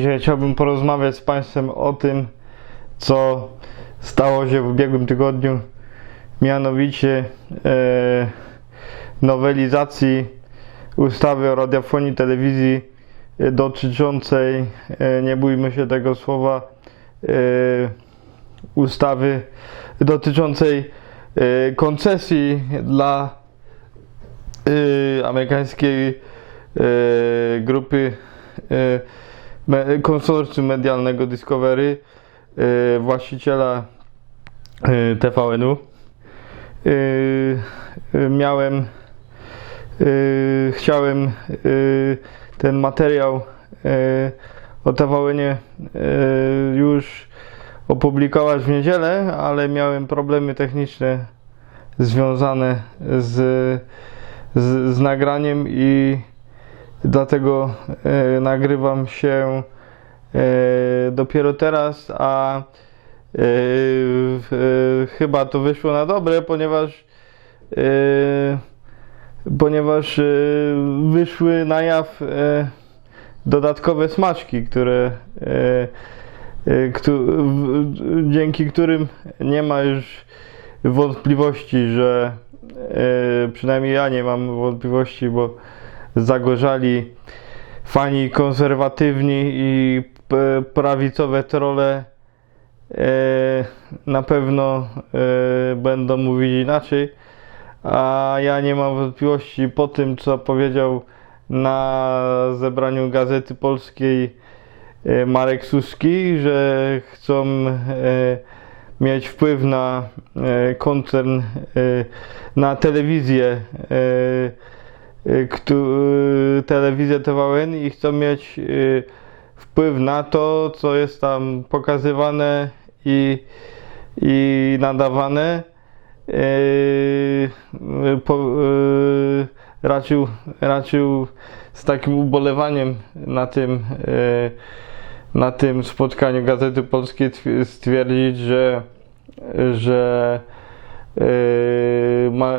Dzisiaj chciałbym porozmawiać z Państwem o tym, co stało się w ubiegłym tygodniu, mianowicie e, nowelizacji ustawy o radiofonii telewizji e, dotyczącej, e, nie bójmy się tego słowa, e, ustawy dotyczącej e, koncesji dla e, amerykańskiej e, grupy e, me- konsorcjum medialnego Discovery, e, właściciela e, TVN-u. E, e, Miałem, chciałem ten materiał e, o TVN-ie już opublikować w niedzielę, ale miałem problemy techniczne związane z, z, z nagraniem i dlatego e, nagrywam się e, dopiero teraz, a e, e, chyba to wyszło na dobre, ponieważ e, ponieważ e, wyszły na jaw e, dodatkowe smaczki, które e, e, dzięki którym nie ma już wątpliwości, że e, przynajmniej ja nie mam wątpliwości, bo zagorzali fani konserwatywni i p- prawicowe trole. E, na pewno e, będą mówić inaczej, a ja nie mam wątpliwości po tym, co powiedział na zebraniu Gazety Polskiej e, Marek Suski, że chcą e, mieć wpływ na e, koncern, e, na telewizję, e, któ- telewizję TVN i chcą mieć e, wpływ na to, co jest tam pokazywane i, i nadawane. Po, raczył, raczył z takim ubolewaniem na tym, na tym spotkaniu Gazety Polskiej tw- stwierdzić, że, że ma,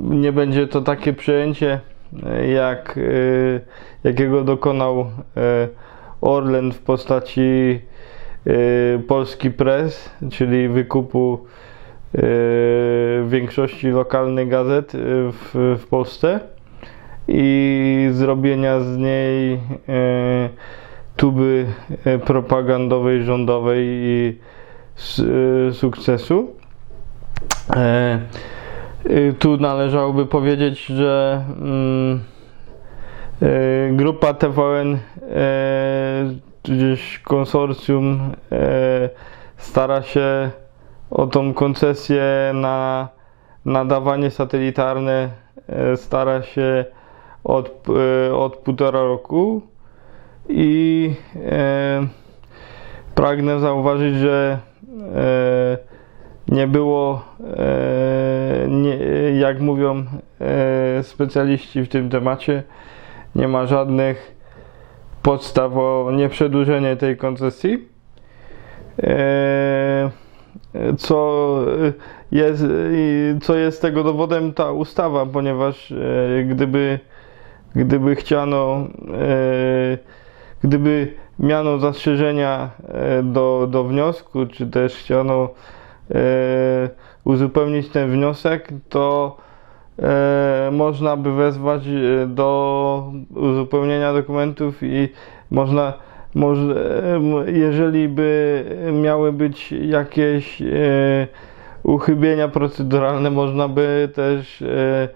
nie będzie to takie przejęcie, e, jak, e, jakiego dokonał e, Orlen w postaci Polski Press, czyli wykupu większości lokalnych gazet w, w Polsce i zrobienia z niej tuby propagandowej, rządowej i sukcesu. Y, Tu należałoby powiedzieć, że mm, e, grupa TVN, e, tudzież konsorcjum, e, stara się o tą koncesję na nadawanie satelitarne, e, stara się od, e, od półtora roku i e, pragnę zauważyć, że e, nie było, e, jak mówią e, specjaliści w tym temacie, nie ma żadnych podstaw o nieprzedłużenie tej koncesji. E, co jest, co jest tego dowodem ta ustawa, ponieważ gdyby, gdyby chciano, gdyby miano zastrzeżenia do, do wniosku, czy też chciano uzupełnić ten wniosek, to e, można by wezwać e, do uzupełnienia dokumentów i można, e, jeżeli by miały być jakieś e, uchybienia proceduralne, można by też e,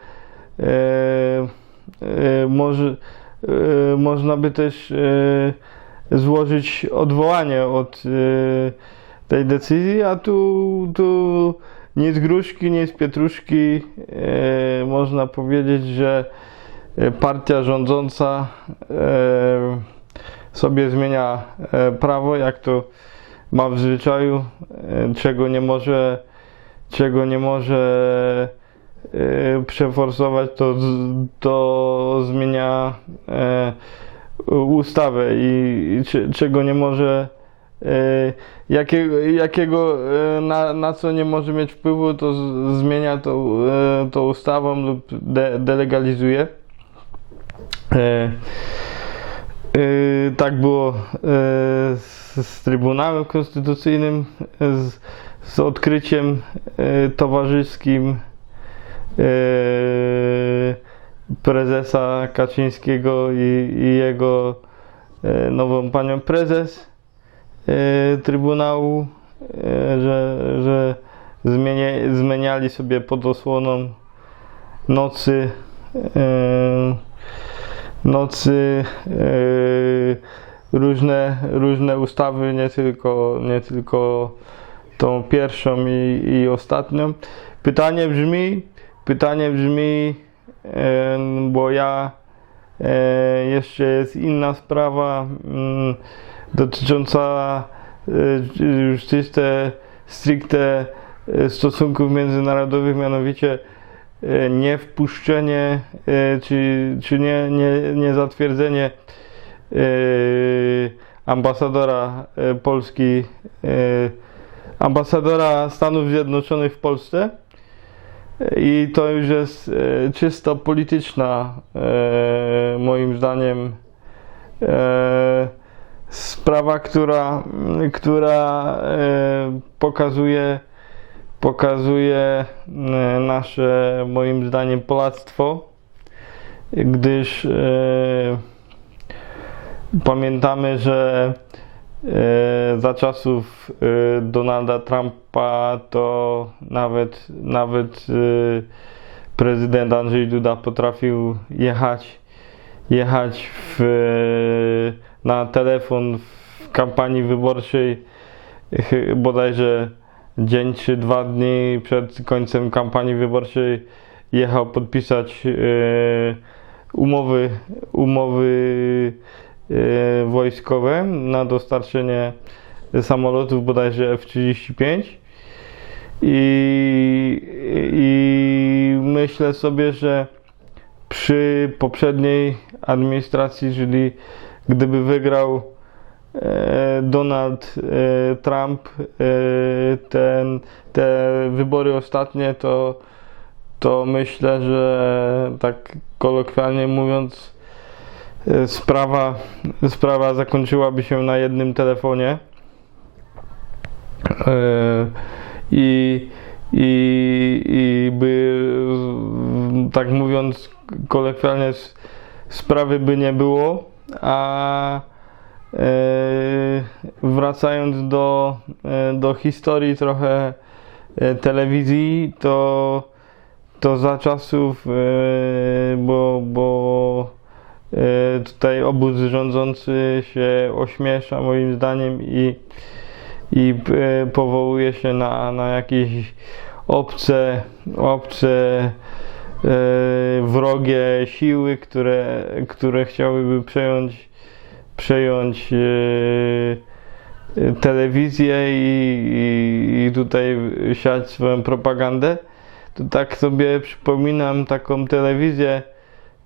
e, e, może, e, można by też e, złożyć odwołanie od e, tej decyzji, a tu, tu nic z gruszki, nic z pietruszki. E, można powiedzieć, że e, partia rządząca e, sobie zmienia prawo, jak to ma w zwyczaju, czego nie może, czego nie może przeforsować, to, to zmienia ustawę i, czego nie może jakiego, jakiego e, na, na co nie może mieć wpływu, to z, zmienia to, e, to ustawą lub de, delegalizuje. E, tak było z, z Trybunałem Konstytucyjnym, z, z odkryciem towarzyskim prezesa Kaczyńskiego i, i jego nową panią prezes Trybunału, yy, że, że zmienia, zmieniali sobie pod osłoną nocy yy, nocy różne, różne ustawy, nie tylko, nie tylko tą pierwszą i, i ostatnią. Pytanie brzmi, pytanie brzmi, bo ja jeszcze jest inna sprawa mm, dotycząca yy, już czyste, stricte yy, stosunków międzynarodowych, mianowicie nie wpuszczenie czy, czy nie, nie, nie zatwierdzenie ambasadora Polski, ambasadora Stanów Zjednoczonych w Polsce. I to już jest czysto polityczna, moim zdaniem, sprawa, która, która e, pokazuje, pokazuje e, nasze, moim zdaniem, polactwo, gdyż e, pamiętamy, że za czasów Donalda Trumpa to nawet, nawet prezydent Andrzej Duda potrafił jechać, jechać w, na telefon w kampanii wyborczej bodajże dzień czy dwa dni przed końcem kampanii wyborczej jechał podpisać e, umowy, umowy e, wojskowe na dostarczenie samolotów bodajże F-35 i, i myślę sobie, że przy poprzedniej administracji, czyli gdyby wygrał e, Donald e, Trump e, ten, te wybory ostatnie, to, to myślę, że tak kolokwialnie mówiąc, sprawa, sprawa zakończyłaby się na jednym telefonie. I, i, i by, tak mówiąc kolokwialnie, sprawy by nie było, a e, wracając do, e, do historii trochę e, telewizji, to, to za czasów, bo, bo tutaj obóz rządzący się ośmiesza moim zdaniem i, i powołuje się na, na jakieś obce, obce wrogie siły, które, które chciałyby przejąć, przejąć e, e, telewizję i, i, i tutaj siać swoją propagandę. To tak sobie przypominam taką telewizję,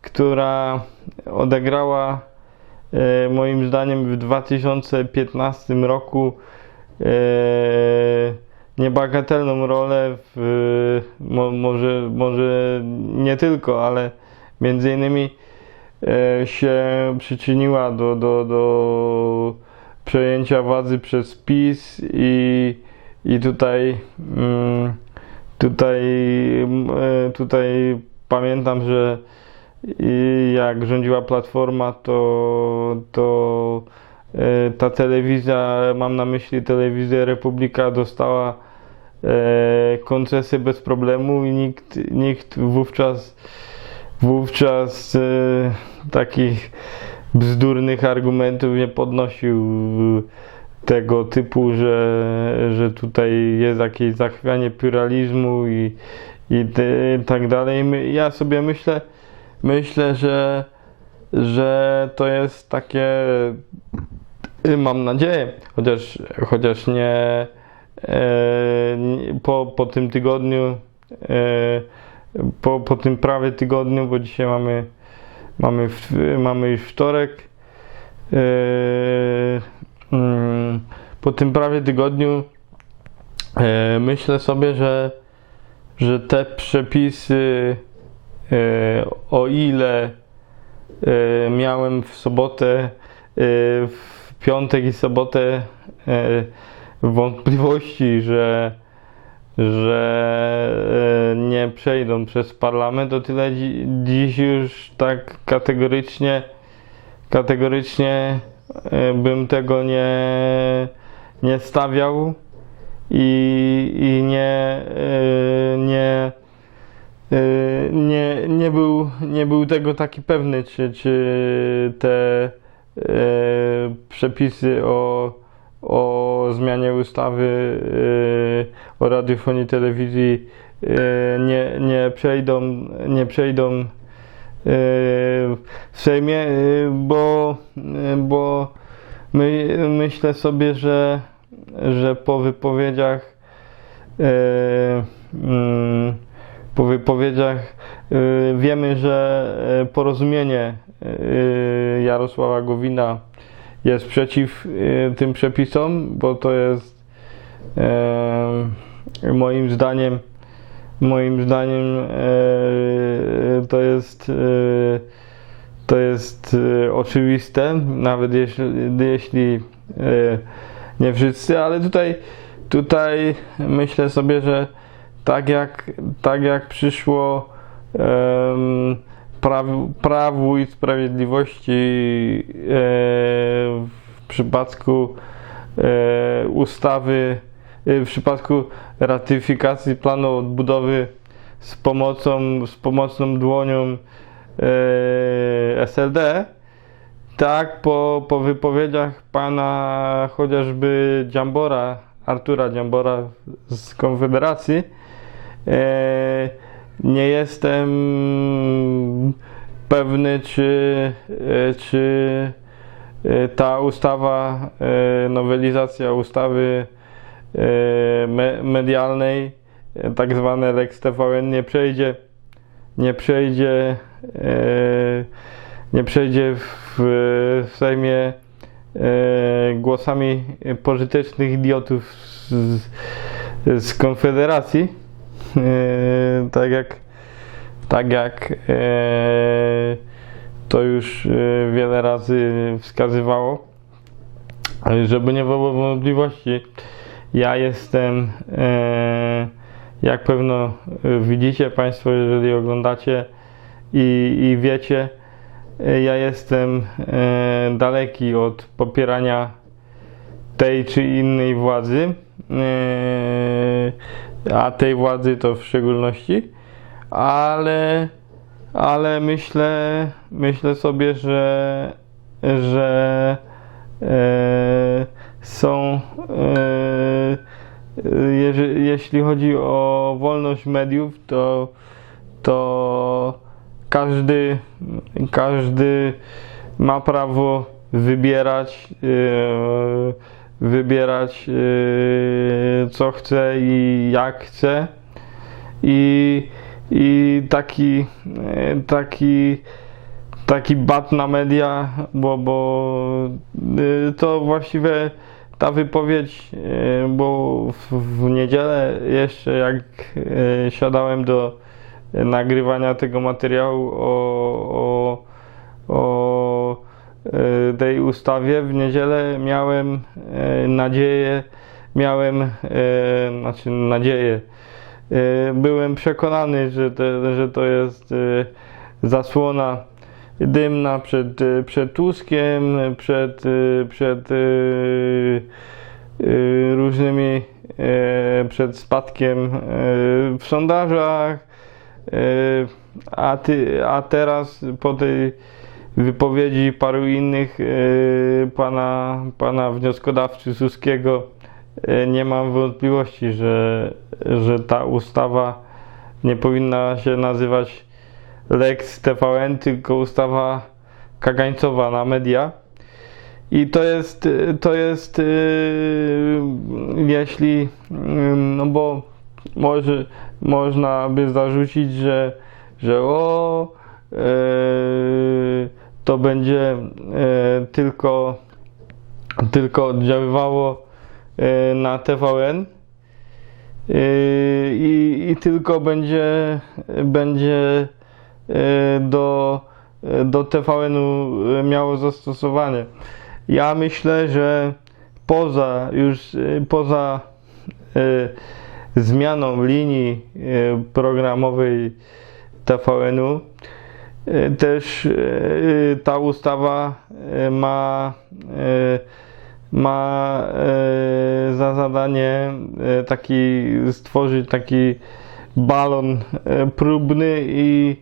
która odegrała e, moim zdaniem w 2015 roku e, niebagatelną rolę w, mo, może, może nie tylko, ale między innymi e, się przyczyniła do, do, do przejęcia władzy przez PiS i, i tutaj mm, tutaj e, tutaj pamiętam, że jak rządziła Platforma, to, to e, ta telewizja, mam na myśli telewizję Republika, dostała koncesję bez problemu i nikt, nikt wówczas, wówczas e, takich bzdurnych argumentów nie podnosił tego typu, że, że tutaj jest jakieś zachwianie pluralizmu i, i te- tak dalej. My- Ja sobie myślę, myślę, że, że to jest takie, y, mam nadzieję, chociaż, chociaż e, nie- po, po tym tygodniu, e, po, po tym prawie tygodniu, bo dzisiaj mamy, mamy, mamy już wtorek, e, mm, po tym prawie tygodniu e, myślę sobie, że, że te przepisy, e, o ile e, miałem w sobotę w piątek i sobotę e, wątpliwości, że, że e, nie przejdą przez parlament, o tyle dzi- dziś już tak kategorycznie kategorycznie e, bym tego nie, nie stawiał i, i nie, e, nie, nie, nie, był, nie był tego taki pewny, czy, czy te przepisy o, o zmianie ustawy e, o radiofonii i telewizji e, nie, nie przejdą, nie przejdą e, w Sejmie, bo, bo my, myślę sobie, że, że po wypowiedziach mm, po wypowiedziach wiemy, że porozumienie Jarosława Gowina jest przeciw e, tym przepisom, bo to jest e, moim zdaniem moim zdaniem e, to jest to jest oczywiste, nawet jeśli, jeśli nie wszyscy, ale tutaj tutaj myślę sobie, że tak jak, tak jak przyszło em, prawu, prawu i sprawiedliwości e, w przypadku e, ustawy, e, w przypadku ratyfikacji planu odbudowy z pomocą, z pomocną dłonią e, SLD, tak po, po wypowiedziach pana chociażby Dziambora, Artura Dziambora z Konfederacji, e, nie jestem pewny, czy, e, czy e, ta ustawa, e, nowelizacja ustawy me, medialnej, tak zwane Lex TVN nie przejdzie, nie przejdzie, nie przejdzie w, w Sejmie głosami pożytecznych idiotów z, z Konfederacji, tak jak tak jak e, to już e, wiele razy wskazywało, żeby nie było wątpliwości, ja jestem, e, jak pewno e, widzicie Państwo, jeżeli oglądacie i, i wiecie, e, ja jestem e, daleki od popierania tej czy innej władzy, e, a tej władzy to w szczególności, ale, ale myślę, myślę sobie, że, że e, są, e, jeże- jeśli chodzi o wolność mediów, to, to każdy, każdy ma prawo wybierać, e, wybierać e, co chce i jak chce. I, i taki, e, taki, taki bat na media, bo, bo y, to właściwie ta wypowiedź, bo w, w niedzielę jeszcze jak siadałem do nagrywania tego materiału o, o, o tej ustawie, w niedzielę miałem y, nadzieję, miałem, y, znaczy nadzieję, byłem przekonany, że że to jest zasłona dymna przed, przed Tuskiem, przed, przed różnymi, przed spadkiem w sondażach, a, ty, a teraz po tej wypowiedzi paru innych y, pana, pana wnioskodawcy Suskiego y, nie mam wątpliwości, że, że ta ustawa nie powinna się nazywać Lex TVN, tylko ustawa kagańcowa na media. I to jest, to jest, y, jeśli, y, no bo może, można by zarzucić, że, że o, y, to będzie y, tylko, tylko oddziaływało y, na TVN. Yy, i, i tylko będzie, będzie do, do TVN-u miało zastosowanie. ja myślę, że poza już poza zmianą linii programowej TVN-u też y, ta ustawa y, ma ma za zadanie taki stworzyć taki balon próbny i,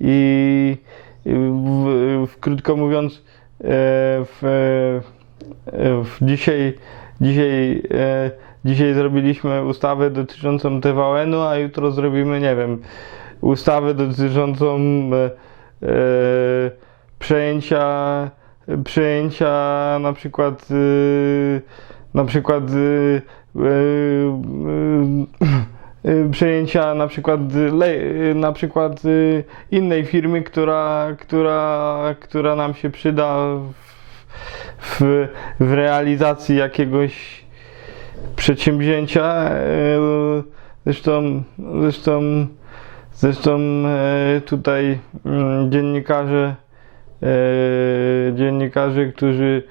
i w, w, krótko mówiąc, e, w, e, w dzisiaj, dzisiaj, e, dzisiaj zrobiliśmy ustawę dotyczącą TVN-u, a jutro zrobimy, nie wiem, ustawę dotyczącą e, e, przejęcia, przejęcia na przykład e, na przykład e, e, e, przejęcia na przykład, na przykład innej firmy, która, która, która nam się przyda w, w, realizacji jakiegoś przedsięwzięcia. Zresztą, zresztą, zresztą e, tutaj mm, dziennikarze, e, dziennikarze, którzy,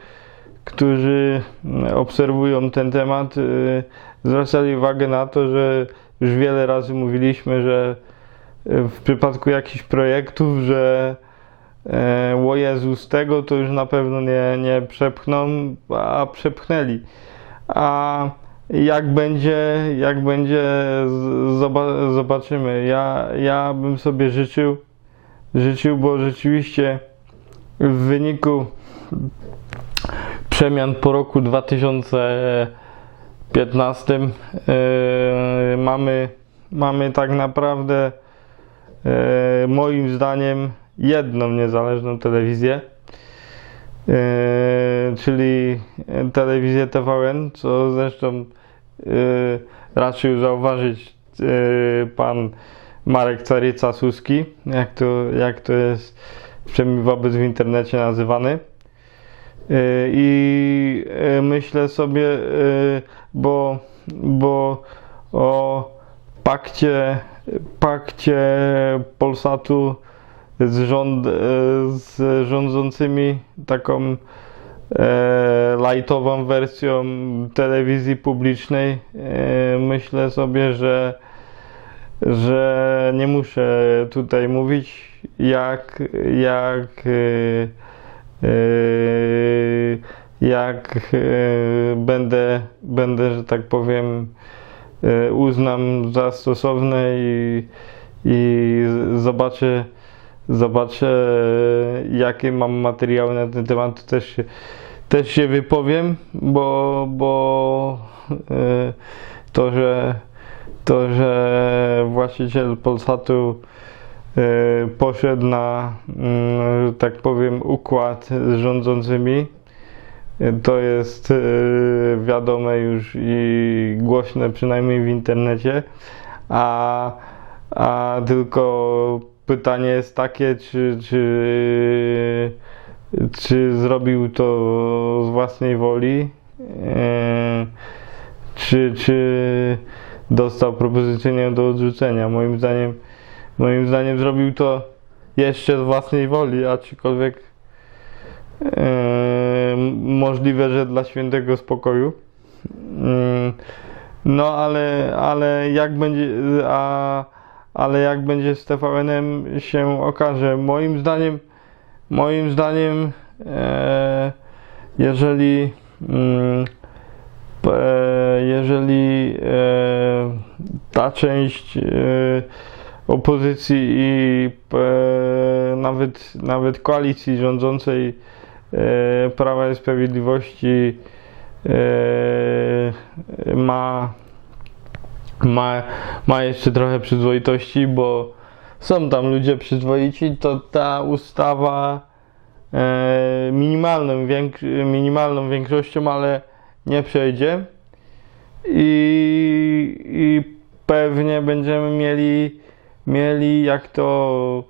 którzy obserwują ten temat, y, zwracali uwagę na to, że już wiele razy mówiliśmy, że e, w przypadku jakichś projektów, że e, o z tego to już na pewno nie, nie przepchną, a przepchnęli. A jak będzie, jak będzie, zobaczymy. Ja, ja bym sobie życzył, życzył, bo rzeczywiście w wyniku przemian po roku 2015 yy, mamy, mamy tak naprawdę yy, moim zdaniem jedną niezależną telewizję, czyli telewizję TVN, co zresztą yy, raczył zauważyć pan Marek Caryca Suski, jak to, jak to jest wobec w internecie nazywany. I myślę sobie, bo, bo o pakcie, pakcie Polsatu z, rząd, z rządzącymi taką e, lightową wersją telewizji publicznej. E, myślę sobie, że że nie muszę tutaj mówić jak jak e, e, jak e, będę, będę, że tak powiem, e, uznam za stosowne i, i zobaczę, zobaczę, jakie mam materiały na ten temat, to też też się wypowiem, bo, bo e, to, że to, że właściciel Polsatu e, poszedł na, mm, że tak powiem, układ z rządzącymi, to jest e, wiadome już i głośne przynajmniej w internecie, a, a tylko pytanie jest takie, czy, czy, czy zrobił to z własnej woli, e, czy, czy dostał propozycję do odrzucenia. Moim zdaniem, moim zdaniem zrobił to jeszcze z własnej woli, aczkolwiek e, możliwe, że dla świętego spokoju. Mm, No ale, ale jak będzie, a, ale jak będzie z TVN-em się okaże. Moim zdaniem, moim zdaniem, e, jeżeli mm, e, jeżeli e, ta część opozycji i nawet, nawet koalicji rządzącej Prawa i Sprawiedliwości ma, ma, ma jeszcze trochę przyzwoitości, bo są tam ludzie przyzwoici, to ta ustawa e, minimalną, minimalną większością, ale nie przejdzie. I, i pewnie będziemy mieli, mieli jak to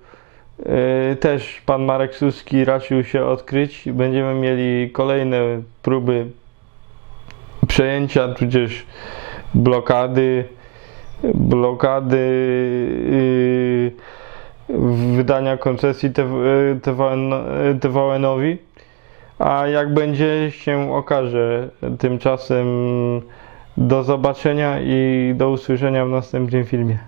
e, też pan Marek Suski raczył się odkryć, będziemy mieli kolejne próby przejęcia, tudzież blokady, blokady yy, wydania koncesji TW- TVN, TVN-owi, A jak będzie się okaże, tymczasem do zobaczenia i do usłyszenia w następnym filmie.